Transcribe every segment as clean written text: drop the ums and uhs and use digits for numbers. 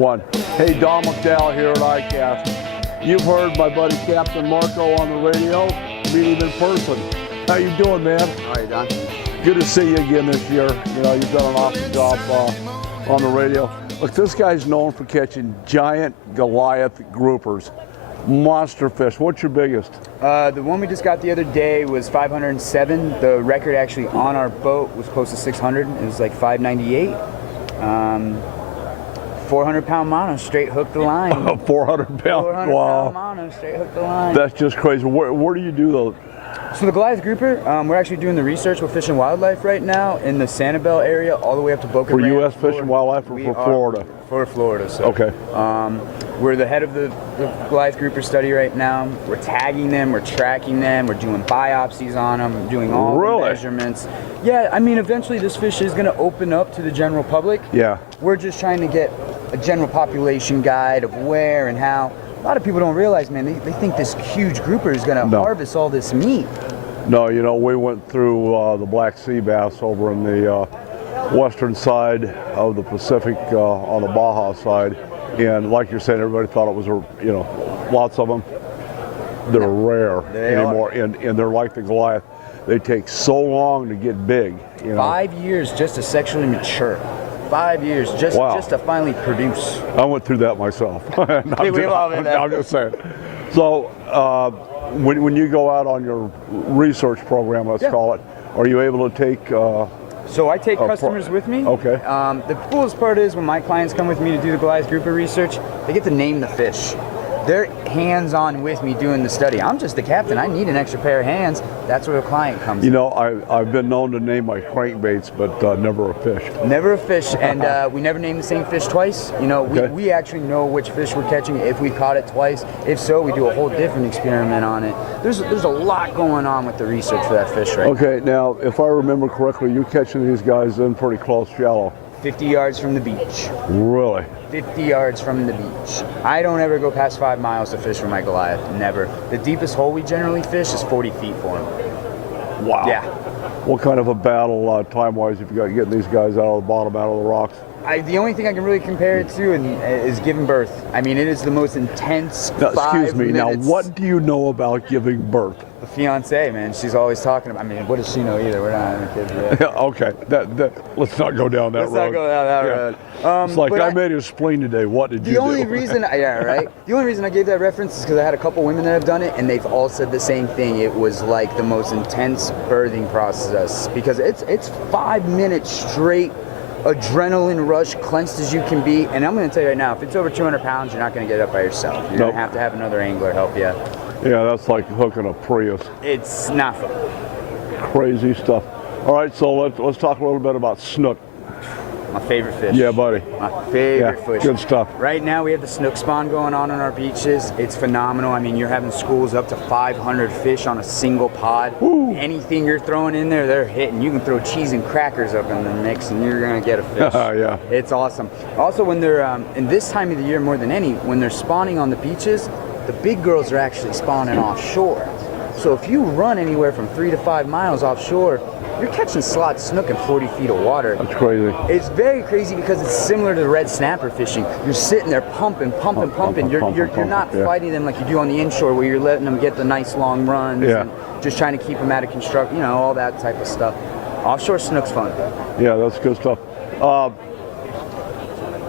One. Hey, Don McDowell here at ICAST. You've heard my buddy Captain Marko on the radio. Meet him in person. How you doing, man? How are you, Don? Good to see you again this year. You know, you've done an awesome job on the radio. Look, this guy's known for catching giant Goliath groupers, monster fish. What's your biggest? The one we just got the other day was 507. The record actually on our boat was close to 600. It was like 598. 400-pound mono, straight hooked the line. 400 pound. 400 Wow. pound mono, straight hooked the line. That's just crazy. Where do you do those? So the Goliath grouper, we're actually doing the research with Fish and Wildlife right now in the Sanibel area, all the way up to Boca For Grande, U.S. Fish and Wildlife or for Florida? For Florida. So, okay. We're the head of the Goliath grouper study right now. We're tagging them, we're tracking them, we're doing biopsies on them, doing all the measurements. Yeah, I mean, eventually this fish is going to open up to the general public. Yeah. We're just trying to get a general population guide of where and how. A lot of people don't realize, man, they think this huge grouper is going to harvest all this meat. No, you know, we went through the Black Sea bass over in the western side of the Pacific on the Baja side, and like you're saying, everybody thought it was, you know, lots of them. They're rare anymore, and they're like the Goliath. They take so long to get big. You know? 5 years just to sexually mature. 5 years just to finally produce. I went through that myself. I'm just saying. So when you go out on your research program, let's call it, are you able to take so I take customers with me. Okay. The coolest part is when my clients come with me to do the Goliath grouper research, they get to name the fish. They're hands-on with me doing the study. I'm just the captain. I need an extra pair of hands. That's where the client comes in. You know, I've been known to name my crankbaits, but never a fish. Never a fish, and we never name the same fish twice. You know, we actually know which fish we're catching if we caught it twice. If so, we do a whole different experiment on it. There's a lot going on with the research for that fish right now. Okay, now, if I remember correctly, you're catching these guys in pretty close shallow. 50 yards from the beach. Really? 50 yards from the beach. I don't ever go past 5 miles to fish for my Goliath, never. The deepest hole we generally fish is 40 feet for him. Wow. Yeah. What kind of a battle time-wise have you got getting these guys out of the bottom, out of the rocks? The only thing I can really compare it to is giving birth. I mean, it is the most intense 5 excuse me, minutes. now what do you know about giving birth? The fiance, man, she's always talking about, I mean, what does she know either? We're not having kids yet. Okay, let's not go down that road. Let's not go down that road. It's like, I made a spleen today, what did you do? The only reason, the only reason I gave that reference is because I had a couple women that have done it, and they've all said the same thing. It was like the most intense birthing process, because it's 5 minutes straight, adrenaline rush, clenched as you can be. And I'm going to tell you right now, if it's over 200 pounds, you're not going to get up by yourself. You're going to have another angler help you. Yeah, that's like hooking a Prius. It's not fun. Crazy stuff. All right, so let's talk a little bit about snook. My favorite fish. Yeah, buddy. My favorite fish. Good stuff. Right now we have the snook spawn going on our beaches. It's phenomenal. I mean, you're having schools up to 500 fish on a single pod. Ooh. Anything you're throwing in there, they're hitting. You can throw cheese and crackers up in the mix and you're going to get a fish. Yeah. It's awesome. Also, when they're, in this time of the year more than any, when they're spawning on the beaches, the big girls are actually spawning offshore. So if you run anywhere from 3 to 5 miles offshore, you're catching slot snook in 40 feet of water. That's crazy. It's very crazy because it's similar to the red snapper fishing. You're sitting there pumping. You're not fighting them like you do on the inshore where you're letting them get the nice long runs and just trying to keep them out of construct, you know, all that type of stuff. Offshore snook's fun. Yeah, that's good stuff.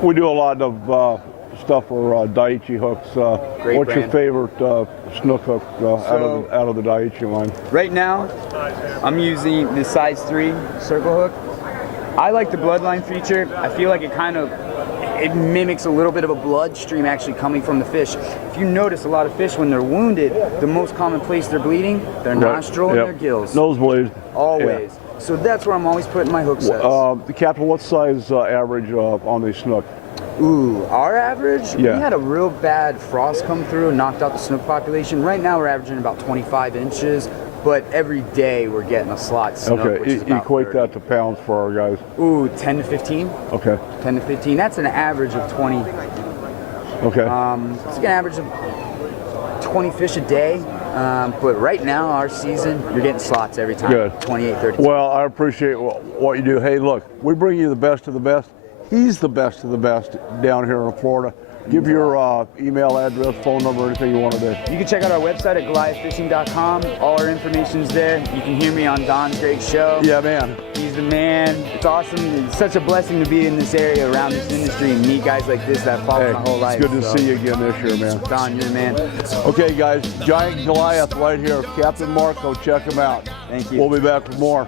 We do a lot of stuff for Daiichi hooks. What's your favorite snook hook out of the Daiichi line? Right now, I'm using the size 3 circle hook. I like the bloodline feature. I feel like it mimics a little bit of a blood stream actually coming from the fish. If you notice, a lot of fish when they're wounded, the most common place they're bleeding, their nostril and their gills. Nosebleed. Always. Yeah. So that's where I'm always putting my hook sets. Captain, what size average on these snook? Ooh, our average? We had a real bad frost come through and knocked out the snook population. Right now we're averaging about 25 inches, but every day we're getting a slot snook, which is about equate 30. that to pounds for our guys. Ooh, 10 to 15. Okay. 10 to 15. That's an average of 20. Okay. It's an average of 20 fish a day. But right now, our season, you're getting slots every time. Good. 28, 30. Well, I appreciate what you do. Hey, look, we bring you the best of the best. He's the best of the best down here in Florida. Give your email address, phone number, anything you want to do. You can check out our website at goliathfishing.com. All our information's there. You can hear me on Don's great show. Yeah, man. He's the man. It's awesome. It's such a blessing to be in this area, around this industry, and meet guys like this that followed my whole life. It's good to see you again this year, man. Don, you're the man. Okay, guys, Giant Goliath right here. Captain Marko, check him out. Thank you. We'll be back with more.